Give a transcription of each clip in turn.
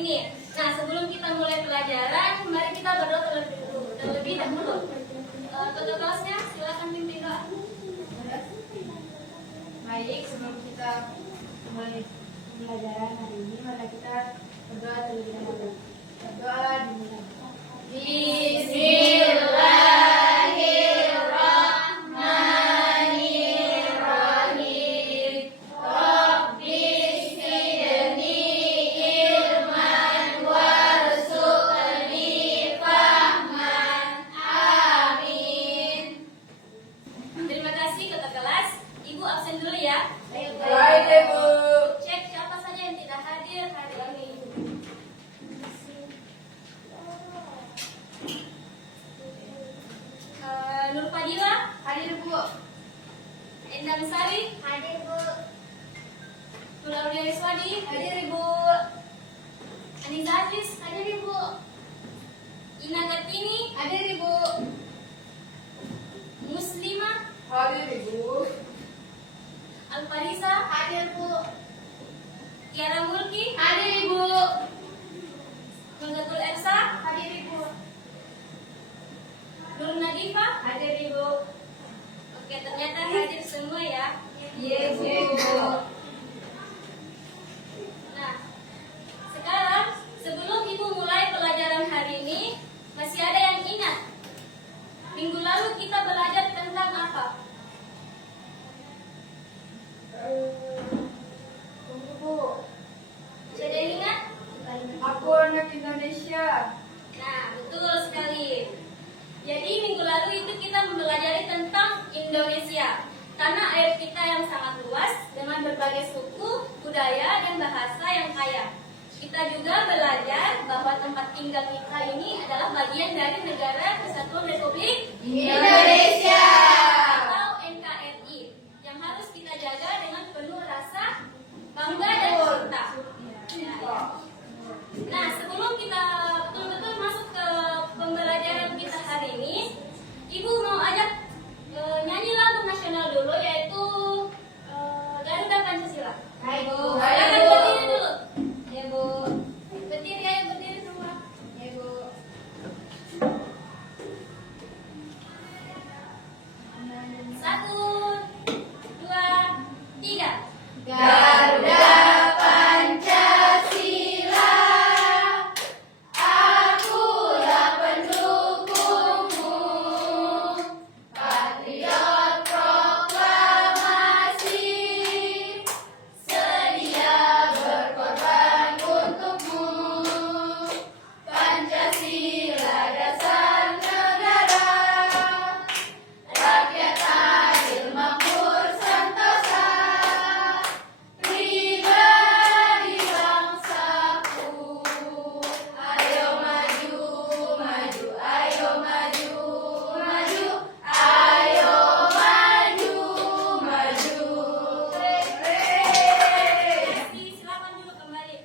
ini. Nah, sebelum kita mulai pelajaran, mari kita berdoa terlebih dahulu. Ketua kelasnya, silakan pimpin doa. Baik, sebelum kita mulai pembelajaran hari ini, mari kita berdoa terlebih dahulu. Berdoalah dimulai. Bismillahirrahmanirrahim. Rabbi zidni ilman warzuqni fahman. Amin. Terima kasih ketua kelas. Ibu absen dulu ya. Baik, Ibu. Cek siapa saja yang tidak hadir hari ini. Nur Fadila, Hadir, Bu. Endang Sari, Hadir, Bu. Claudia Riswadi, Hadir, Ibu. Anissa Aziz, hadir Ibu. Ina Kartini, Hadir, Ibu. Muslimah, Hadir, Ibu. Alfarisa, Hadir, Bu. Tiara Mulki, Hadir, Ibu. Menggatul Ersa, Hadir, Ibu. Nur Nadifa. Hadir, Ibu. Oke, ternyata hadir semua ya. Iya, Bu. Nah, sekarang sebelum Ibu mulai pelajaran hari ini, masih ada yang ingat? Minggu lalu kita belajar tentang apa? Tunggu, Bu. Masih ada yang ingat? Aku anak Indonesia. Nah, betul sekali. Jadi minggu lalu itu kita mempelajari tentang Indonesia, tanah air kita yang sangat luas dengan berbagai suku, budaya, dan bahasa yang kaya. Kita juga belajar bahwa tempat tinggal kita ini adalah bagian dari Negara Kesatuan Republik Indonesia. atau NKRI yang harus kita jaga dengan penuh rasa bangga dan cinta. Nah, sebelum kita betul-betul masuk ke pembelajaran kita hari ini, Ibu mau ajak nyanyi lagu nasional dulu, yaitu Garuda Pancasila. Hai, Bu. Silakan berdiri dulu. Ya, Bu. Berdiri ya, berdiri semua. Ya, Bu. Satu, dua, tiga. Garuda Pancasila, akulah pendukungmu. Patriot proklamasi, sedia berkorban untukmu. Pancasila dasar negara, rakyat adil makmur sentosa, pribadi bangsaku. Ayo maju, maju, ayo maju, maju, ayo maju, maju. Silakan dulu kembali.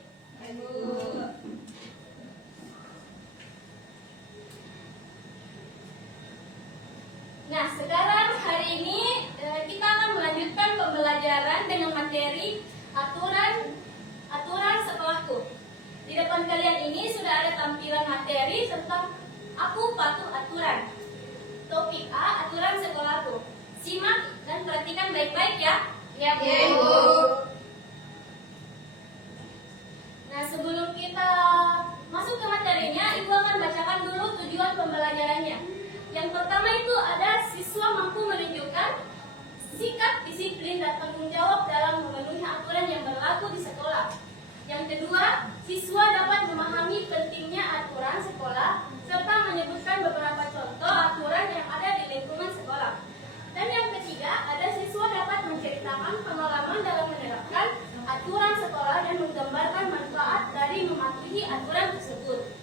Nah, sekarang hari ini kita akan melanjutkan pembelajaran dengan materi aturan sekolahku. Di depan kalian ini sudah ada tampilan materi tentang aku patuh aturan. Topik A, aturan sekolahku. Simak dan perhatikan baik-baik ya. Ya, Bu. Nah, sebelum kita masuk ke materinya, Ibu akan bacakan dulu tujuan pembelajarannya. Yang pertama itu ada siswa mampu menunjukkan sikap disiplin dan tanggung jawab dalam memenuhi aturan yang berlaku di sekolah. Yang kedua, siswa dapat memahami pentingnya aturan sekolah serta menyebutkan beberapa contoh aturan yang ada di lingkungan sekolah. Dan yang ketiga, ada siswa dapat menceritakan pengalaman dalam menerapkan aturan sekolah dan menggambarkan manfaat dari mematuhi aturan tersebut.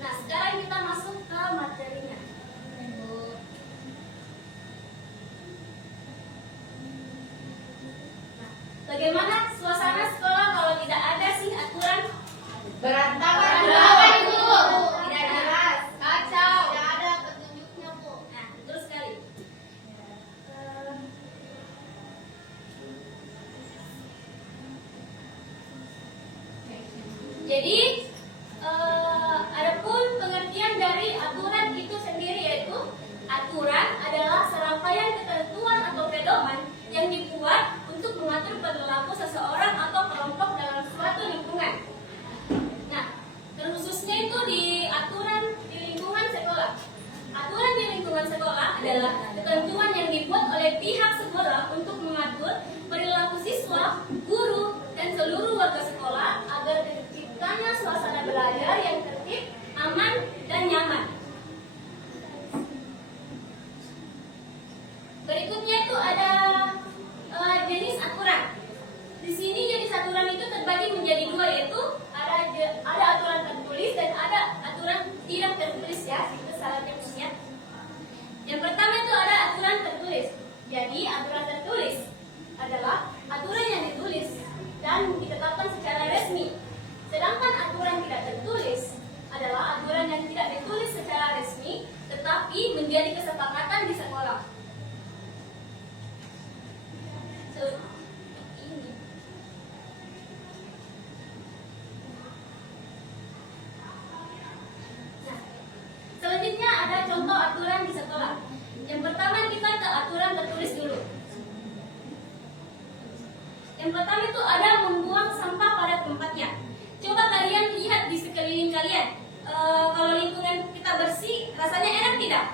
Nah, sekarang kita masuk ke materinya. Nah, bagaimana suasana sekolah kalau tidak ada sih aturan? Berantakan, Berantakan, Bu. Tidak jelas. Kacau. Tidak ada petunjuknya, Bu. Nah, betul sekali. Jadi adapun pengertian dari aturan itu sendiri yaitu aturan adalah serangkaian ketentuan atau pedoman yang dibuat untuk mengatur perilaku seseorang atau kelompok dalam suatu lingkungan. Nah, terkhususnya itu di aturan di lingkungan sekolah. Aturan di lingkungan sekolah adalah ketentuan yang dibuat oleh pihak sekolah untuk mengatur perilaku siswa, guru, dan seluruh warga sekolah agar terciptanya suasana belajar yang tertib, aman, dan nyaman. Berikutnya itu ada jenis aturan. Di sini jenis aturan itu terbagi menjadi dua, yaitu ada aturan tertulis dan ada aturan tidak tertulis ya. Itu salah satunya. Yang pertama itu ada aturan tertulis. Jadi aturan tertulis adalah aturan yang ditulis dan ditetapkan secara resmi. Sedangkan aturan tidak tertulis adalah aturan yang tidak ditulis secara resmi tetapi menjadi kesepakatan di sekolah. Ini. Nah, selanjutnya ada contoh aturan di sekolah. Yang pertama kita ke aturan tertulis dulu. Yang pertama itu ada membuang sampah pada tempatnya. Coba kalian lihat di sekeliling kalian. Kalau lingkungan kita bersih, rasanya enak tidak?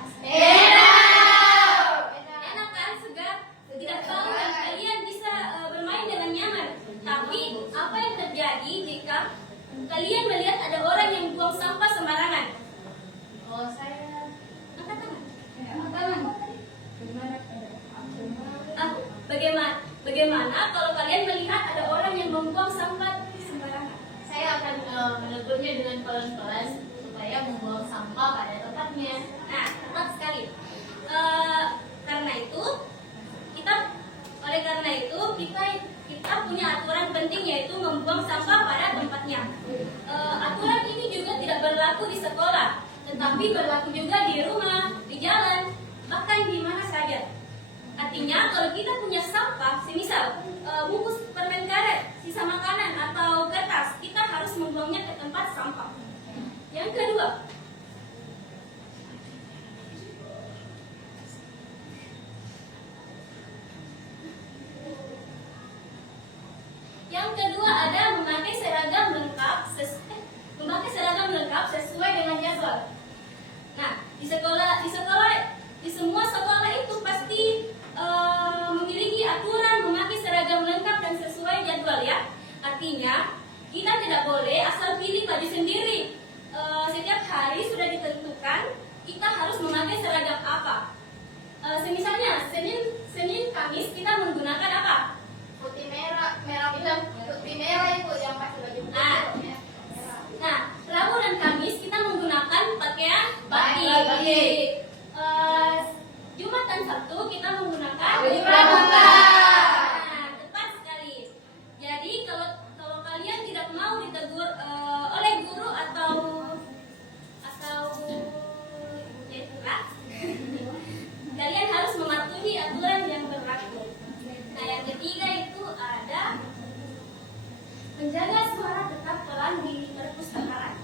Enak kan, segar. Tidak tahu kan kalian bisa bermain dengan nyaman. Tapi apa yang terjadi jika kalian melihat ada orang yang buang sampah sembarangan? Oh, saya Angkat tangan. Bagaimana kalau kalian melihat ada orang yang membuang sampah sembarangan? Saya akan menegurnya dengan pelan-pelan supaya membuang sampah pada tempatnya. Nah, tepat sekali. Oleh karena itu kita punya aturan penting yaitu membuang sampah pada tempatnya. Aturan ini juga tidak berlaku di sekolah, tetapi berlaku juga di rumah, di jalan, bahkan di mana saja. Artinya kalau kita punya sampah, semisal bungkus permen karet, sisa makanan atau kertas, kita harus membuangnya ke tempat sampah. Yang kedua, ada memakai seragam lengkap sesuai dengan jadwal. Nah, di semua sekolah itu pasti memiliki aturan memakai seragam lengkap dan sesuai jadwal ya. Artinya kita tidak boleh asal pilih baju sendiri. Setiap hari sudah ditentukan kita harus memakai seragam apa. Semisalnya Senin Kamis kita menggunakan apa? Putih merah bilang putih merah itu yang pakai baju putih. Nah, Rabu dan Kamis kita menggunakan pakaian batik. Jumat dan Sabtu kita menggunakan baju pramuka. Nah, tepat sekali. Jadi kalau kalian tidak mau ditegur oleh guru atau kalian harus mematuhi aturan yang berlaku. Nah, yang ketiga itu ada menjaga suara tetap pelan di perpustakaan.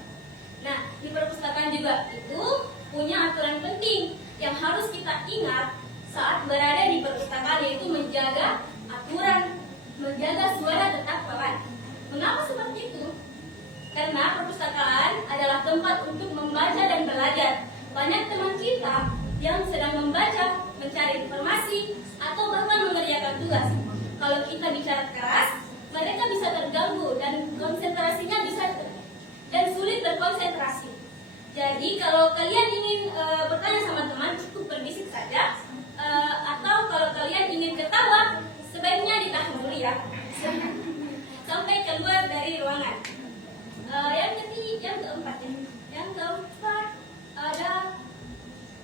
Nah, di perpustakaan juga itu punya aturan penting yang harus kita ingat saat berada di perpustakaan, yaitu menjaga aturan, menjaga suara tetap pelan. Kenapa seperti itu? Karena perpustakaan adalah tempat untuk membaca dan belajar. Banyak teman kita yang sedang membaca, mencari informasi, atau bahkan mengerjakan tugas. Kalau kita bicara keras, mereka bisa terganggu dan konsentrasinya dan sulit berkonsentrasi. Jadi kalau kalian ingin bertanya sama teman, cukup berbisik saja. Atau kalau kalian ingin ketawa, sebaiknya ditahan dulu ya, sampai keluar dari ruangan. Yang keempat ada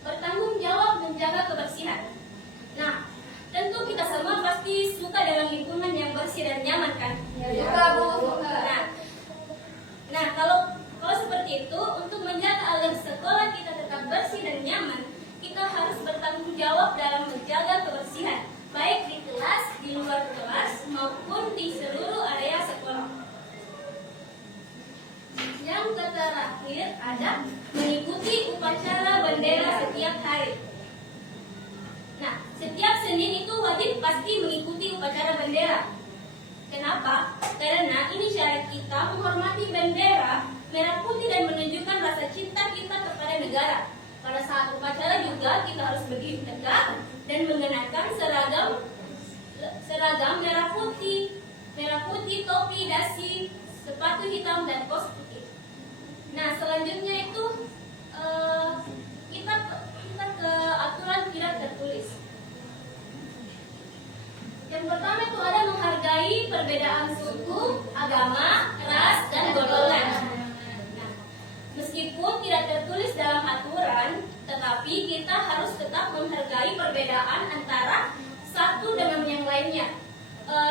bertanggung jawab menjaga kebersihan. Nah, tentu kita semua pasti suka dengan lingkungan yang bersih dan nyaman kan? Ya, Bu. Nah, kalau seperti itu, untuk menjaga agar sekolah kita tetap bersih dan nyaman, kita harus bertanggung jawab dalam menjaga kebersihan, baik di kelas, di luar kelas, maupun di seluruh area sekolah. terakhir ada mengikuti upacara bendera setiap hari. Nah, setiap Senin itu wajib pasti mengikuti upacara bendera. Kenapa? Karena ini syarat kita menghormati bendera merah putih dan menunjukkan rasa cinta kita kepada negara. Pada saat upacara juga kita harus berdiri tegak dan mengenakan seragam merah putih, topi, dasi, sepatu hitam dan kos putih. Nah, selanjutnya itu kita ke aturan tidak tertulis. Yang pertama itu ada menghargai perbedaan suku, agama, ras, dan golongan. Nah, meskipun tidak tertulis dalam aturan, tetapi kita harus tetap menghargai perbedaan antara satu dengan yang lainnya.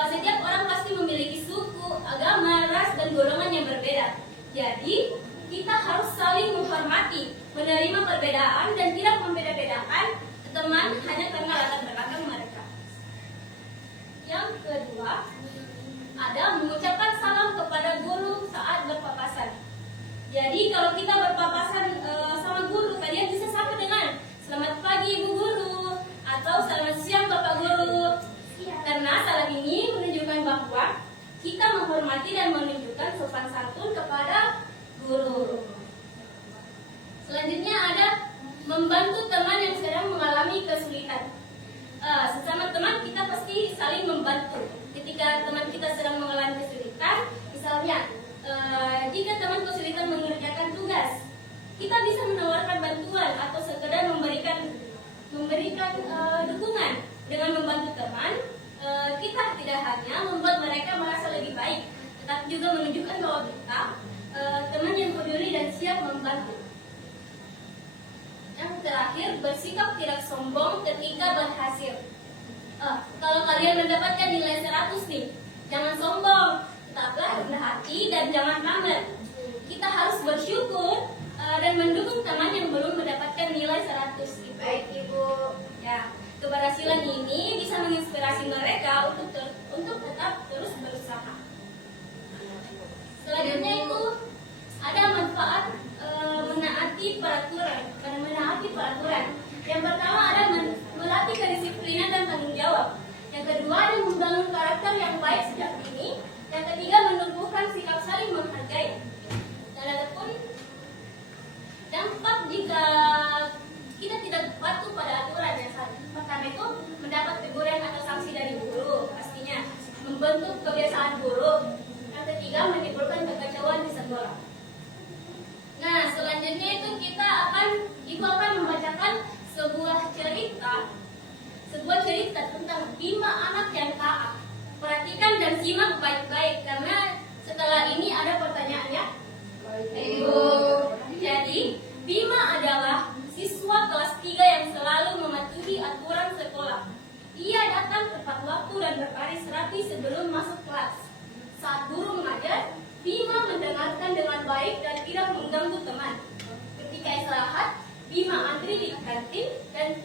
Setiap orang pasti memiliki suku, agama, ras, dan golongan yang berbeda. Jadi, kita harus saling menghormati, menerima perbedaan, dan tidak membeda-bedakan teman hanya karena latar belakang mereka. Yang kedua, ada mengucapkan salam kepada guru saat berpapasan. Jadi kalau kita berpapasan sama guru, kalian bisa sapa dengan selamat pagi Ibu Guru atau selamat siang Bapak Guru. Karena salam ini menunjukkan bahwa kita menghormati dan menunjukkan sopan santun kepada guru. Selanjutnya ada membantu teman yang sedang mengalami kesulitan. Sesama teman kita pasti saling membantu. Ketika teman kita sedang mengalami kesulitan, misalnya jika teman kesulitan mengerjakan tugas, kita bisa menawarkan bantuan atau sekedar memberikan dukungan. Dengan membantu teman, kita tidak hanya membuat mereka merasa lebih baik, tetapi juga menunjukkan bahwa kita teman yang peduli dan siap membantu. Yang terakhir, bersikap tidak sombong ketika berhasil. Kalau kalian mendapatkan nilai 100 nih, jangan sombong, tetaplah rendah hati dan jangan pamer. Kita harus bersyukur dan mendukung teman yang belum mendapatkan nilai 100. Baik Ibu. Ya, keberhasilan ini bisa menginspirasi mereka untuk tetap terus berusaha. Selanjutnya itu ada manfaat menaati peraturan. Yang pertama ada melatih kedisiplinan dan tanggung jawab. Yang kedua ada membangun karakter yang baik sejak dini. Yang ketiga menumbuhkan sikap saling menghargai. Dan ada pun dampak jika kita tidak patuh pada aturan yang salah. Pertama itu mendapat teguran atau sanksi dari guru, pastinya membentuk kebiasaan buruk. Yang ketiga menimbulkan kekacauan di sekolah. Nah, selanjutnya itu Ibu akan membacakan sebuah cerita tentang 5 anak yang taat. Perhatikan dan simak baik-baik karena setelah ini ada pertanyaannya. Ibu. Jadi, Bima adalah siswa kelas 3 yang selalu mematuhi aturan sekolah. Ia datang tepat waktu dan berbaris rapi sebelum masuk kelas. Saat guru mengajar, Bima mendengarkan dengan baik dan tidak mengganggu teman. Ketika istirahat, Bima antri di kantin dan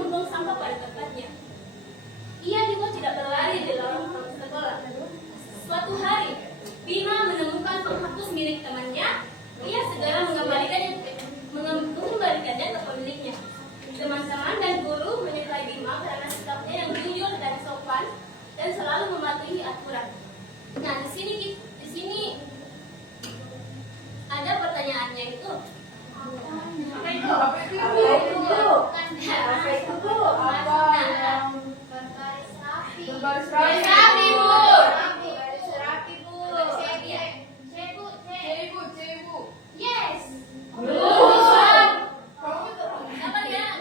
membuang sampah pada tempatnya. Ia juga tidak berlari di lorong sekolah. Suatu hari, Bima menemukan penghapus milik temannya. Ia segera mengembalikannya ke pemiliknya. Teman-teman dan guru menyertai Bima karena sikapnya yang jujur dan sopan dan selalu mematuhi aturan. Nah, di sini ada pertanyaannya itu. Apa itu? Berbaris rapi, Bu. Berbaris rapi, Bu. Yes. Belum. Apa dia?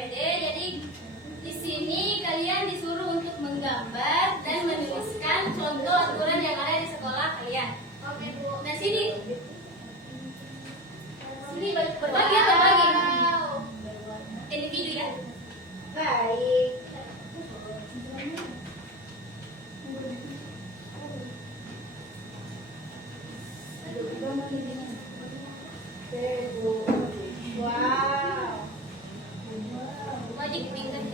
ABCD. Jadi di sini kalian disuruh untuk menggambar dan menuliskan contoh aturan yang ada di sekolah kalian. Oke, Bu. Nah sini berbagi atau bagi? Individu ya. Baik. Wow. Wajib tinggal.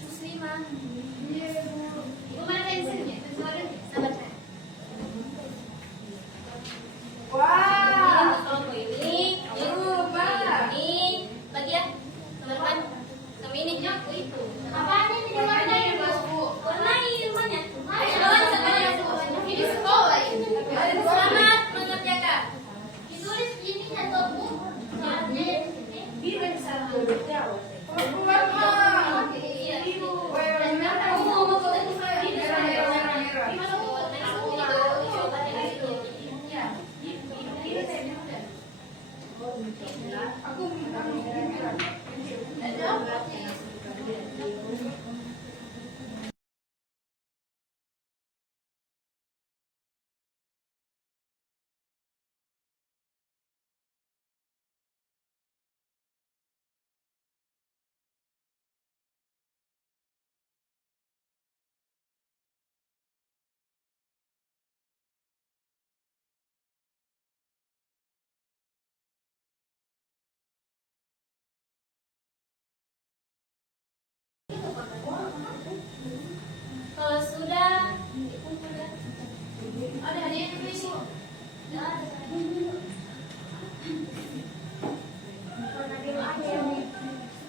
Muslimah. Iya, Bu. Ibu mana pensilnya? Sabar. Wow. Kelompok ini, ini, bagi ya, teman-teman. Sama ini aku itu. Apaan ini warna ya, Bu? Warna ini rumahnya. Ini sekolah ini. Selamat mengerjakan. Ditulis ini atau Bu? Bilang satu jawab. Iya. Ibu. Dan kamu mau foto itu Aku minta merah. Kalau sudah ada yang tulis.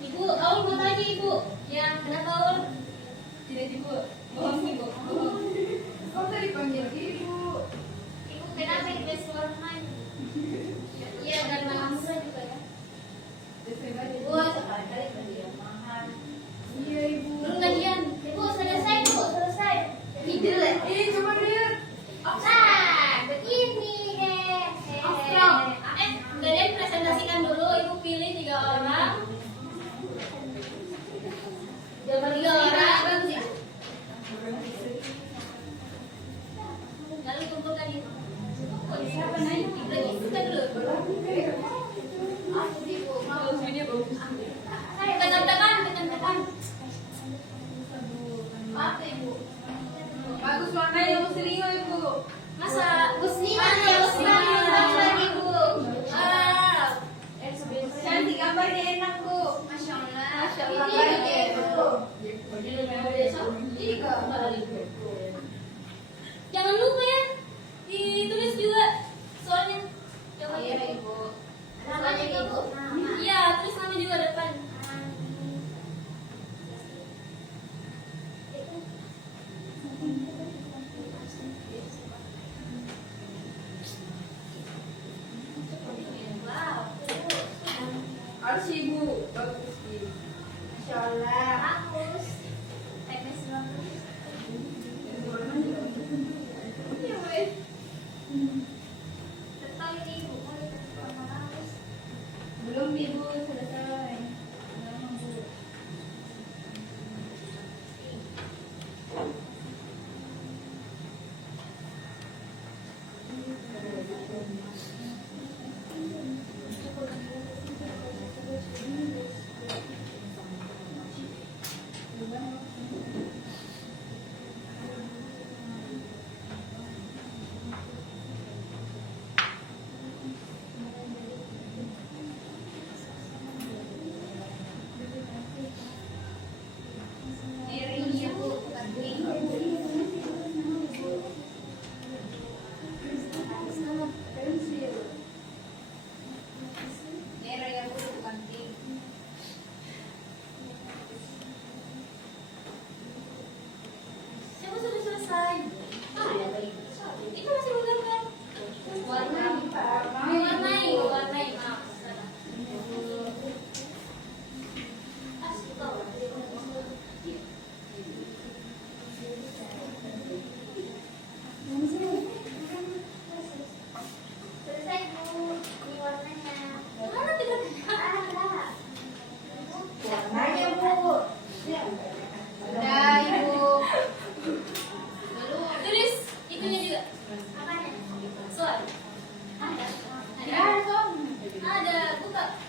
Ibu, Aul mau tanya Ibu. Ya, kenapa Aul? Tidak, Ibu. Bohong, Ibu. Bohong. Kau tadi panggil Ibu. Ibu kenapa ditulis warna? Iya, dan mahasiswa juga ya. Ibu, sekali-kali belajar mahal. Iya, Ibu. Belum gajian. Ibu, selesai Ibu, selesai. Tidur lah. Coba lihat. Nah, begini deh. Kalian presentasikan dulu. Ibu pilih 3 orang. 3 orang. Lalu kumpulkan itu. Siapa naik? Kita dulu. Tekan. Apa Ibu? Bagus warna yang muslim, Ibu. Masa muslimah ya muslimah Ibu. Wow. Cantik gambarnya enak, Bu. Masya Allah. Masya Allah, Ini baik, gitu. Bu. Tiga. Jangan lupa ya ditulis juga soalnya. Coba Iya, ya. Ibu. Namanya juga Bu. Iya, tulis nama juga depan. Wow. Harus Ibu. Bagus, Ibu. Masya Allah. Bagus. Teknis bagus. Iya, weh. Betul ini Ibu. Bagus. Belum, Ibu. Selesai. Belum, Bu.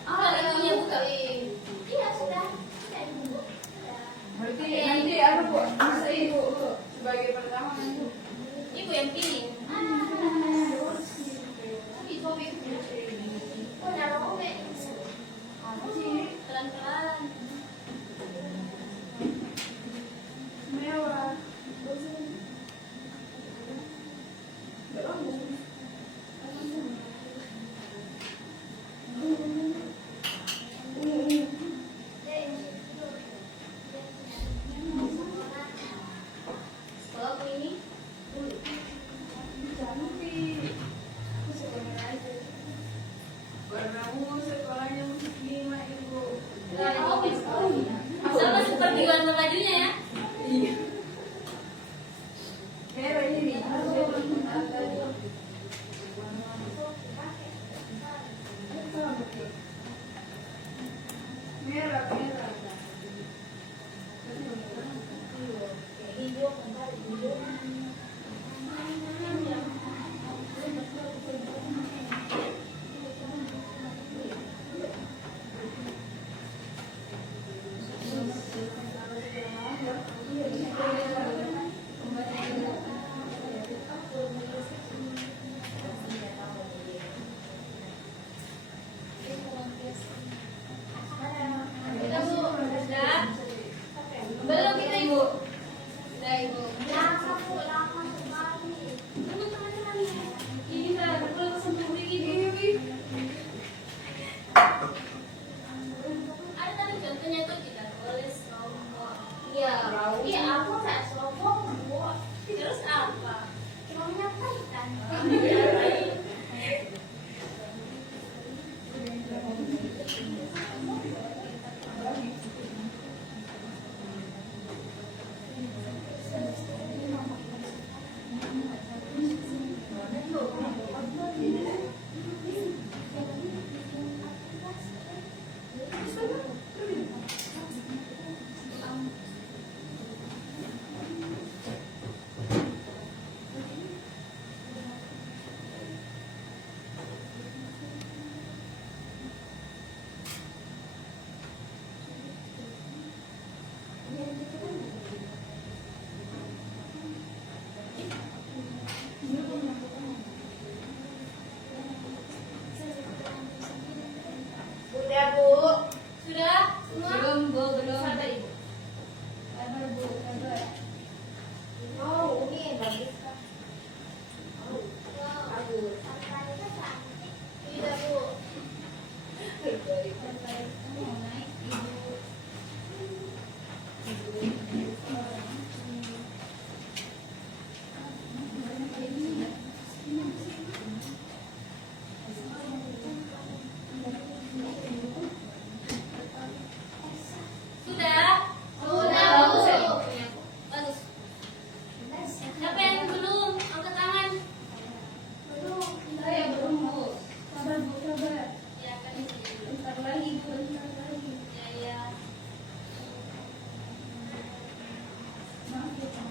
buka. Ibunya buka. Iya sudah. Berarti nanti apa Bu? Masa Ibu Bu sebagai pertama nanti. Ibu yang pilih. Pelan-pelan. Mewah. Sekolah aku ini. Cantik. Aku sekolah aja. Warnamu sekolahnya musik 5 Ibu. Sama seperti warna bajunya ya. Iya. Merah ini. Merah, merah. Kita Bu, sudah. Belum kita Ibu. Sudah Ibu. Teman-teman ini kan kalau sempurna gini. Ada tadi contohnya tuh kita tulis sombong. Iya. Iya aku nggak sombong Bu. Terus apa? Mau menyampaikan. Udah Bu. Sudah semua? Belum Bu, belum. Sabar Ibu. Sabar Bu, sabar. Oh, ini bagus. Bagus. Tidak Bu. Sudah? Sudah Bu. Bagus. Siapa yang belum? Angkat tangan. Saya belum Bu. Sabar Bu, sabar. Ya kan ini. Bentar lagi Bu, bentar lagi. Ya ya. Maaf ya Pak.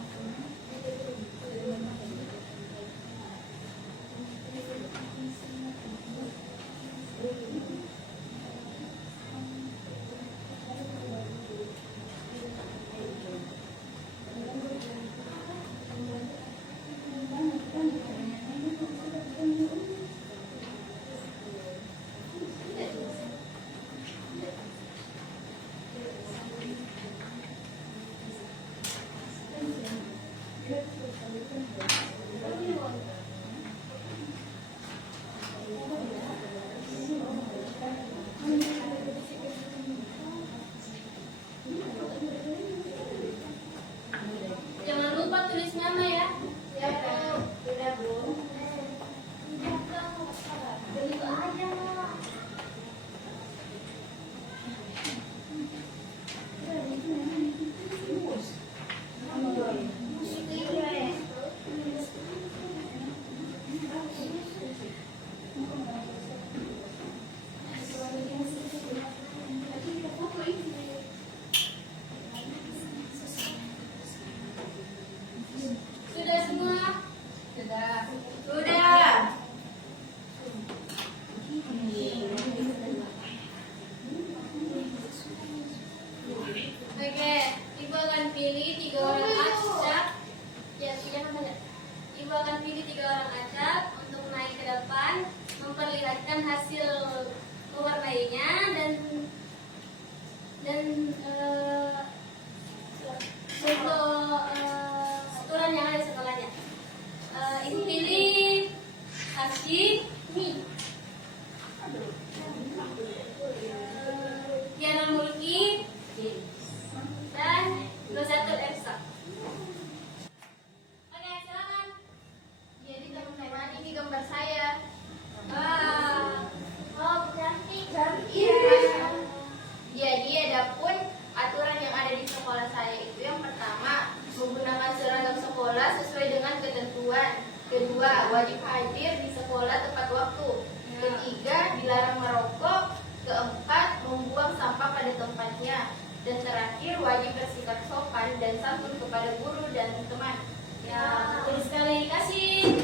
Dan terakhir, wajib bersikap sopan dan santun kepada guru dan teman. Ya, betul sekali. Kasih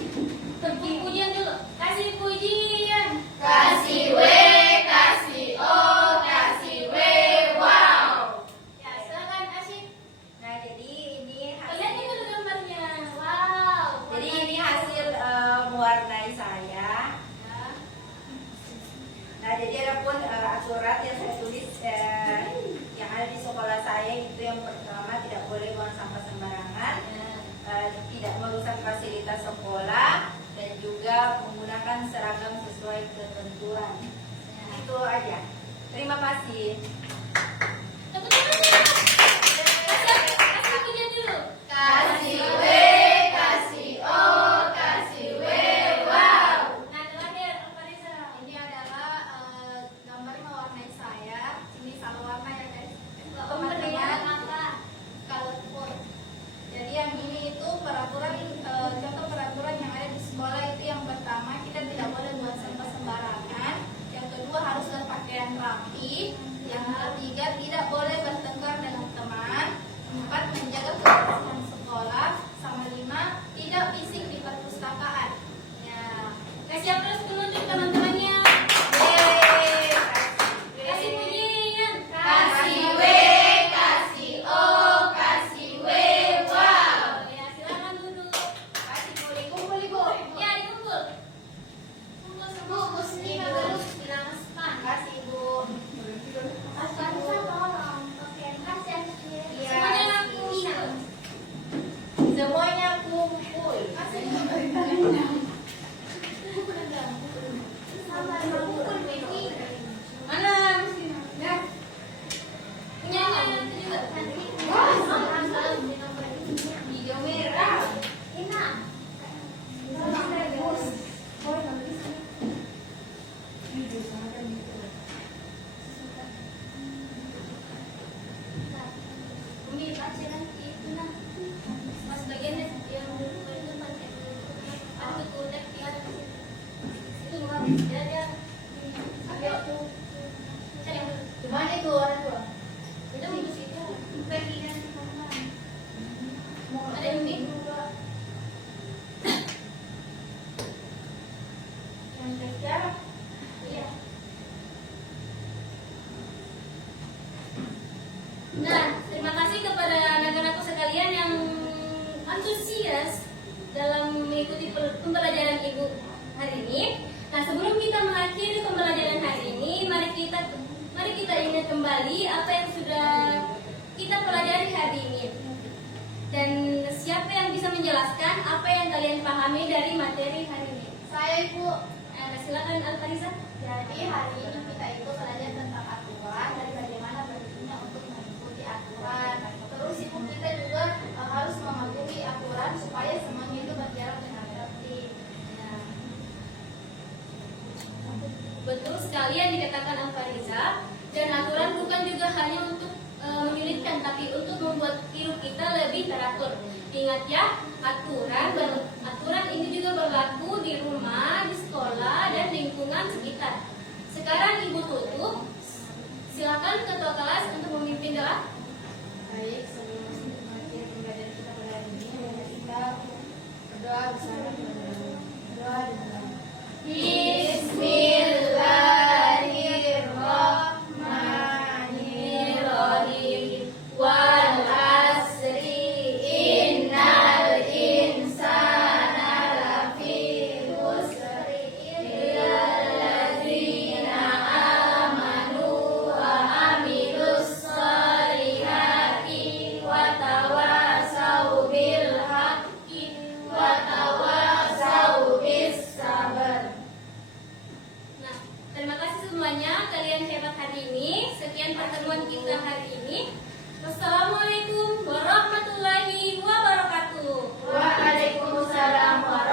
pujian dulu. Kasih pujian. Kasih W, kasih O, kasih W, wow. Ya, silakan Asyik. Nah, jadi ini Lihat hasil, dulu gambarnya. Wow. jadi ini hasil mewarnai saya. Ya. Nah, jadi ada pun aturan yang saya tulis yang ada di sekolah saya itu yang pertama, tidak boleh buang sampah sembarangan, tidak merusak fasilitas sekolah, dan juga menggunakan seragam sesuai ketentuan. Itu aja. Terima kasih. Tepuk tangannya. Kasih pujian dulu. Kasih W, kasih O, kasih W, wow. Nah, terakhir Farisa. Ini adalah gambar mewarnai saya. Ini sama warna ya guys. Pemberian apa? Colorful. Jadi yang ini itu peraturan, contoh peraturan yang ada di sekolah itu yang pertama, kita tidak boleh buang sampah sembarangan. Yang kedua, harus berpakaian rapi. Yang ketiga, tidak boleh bertengkar dengan teman. 4, menjaga kebersihan sekolah. Sama 5, tidak bisik di perpustakaan. Ya. Kasih aplaus dulu untuk teman-temannya. Yeay. Kasih pujian. Kasih W, kasih O, kasih W, wow. Ya, silakan duduk. Kasih kumpul, ibu. Ya, dikumpul. Kumpul semua. Bu, Musni, Ini Bu. harus dilamaskan. Kasih ibu. Iya. Semuanya kumpul. Semuanya kumpul. Mana? Punyanya itu juga. Hijau merah. Umi baca nanti itu nah. Mas bagian yang dulu itu pakai aku kudet ya. Itu mau dia ayo cari dulu. Gimana itu orang tua? Itu di situ pergi kan teman-teman. Ada Umi. Yang ketiga. Iya. Nah, terima kasih kepada anak-anakku sekalian yang antusias dalam mengikuti pembelajaran Ibu hari ini. Nah, sebelum kita mengakhiri pembelajaran hari ini, mari kita ingat kembali apa yang sudah kita pelajari hari ini. Dan siapa yang bisa menjelaskan apa yang kalian pahami dari materi hari ini? Saya ibu. Silakan Al-Fariza. Jadi hari ini kita itu belajar tentang aturan dan bagaimana pentingnya untuk mengikuti aturan. Terus ibu kita juga harus mematuhi aturan supaya semuanya itu berjalan dengan tertib. Ya. Betul sekali yang dikatakan Al-Fariza. Dan aturan bukan juga hanya untuk menyulitkan, tapi untuk membuat hidup kita lebih teratur. Ingat ya, aturan ini juga berlaku di rumah, di sekolah, dan lingkungan sekitar. Sekarang Ibu tutup. Silakan ketua kelas untuk memimpin doa. Baik, sebelum masuk ke materi pembelajaran kita pada hari ini, mari kita berdoa bersama. Berdoa dengan Bismillahirrahmanirrahim. Wal asri innal insana lafi khusri illal ladzina amanu wa amilus solihati wa tawasau bil haqqi wa tawasau bis sabar. Nah, terima kasih semuanya, kalian hebat hari ini. Sekian pertemuan kita hari ini. Wassalamualaikum warahmatullahi wabarakatuh. Waalaikumsalam warahmatullahi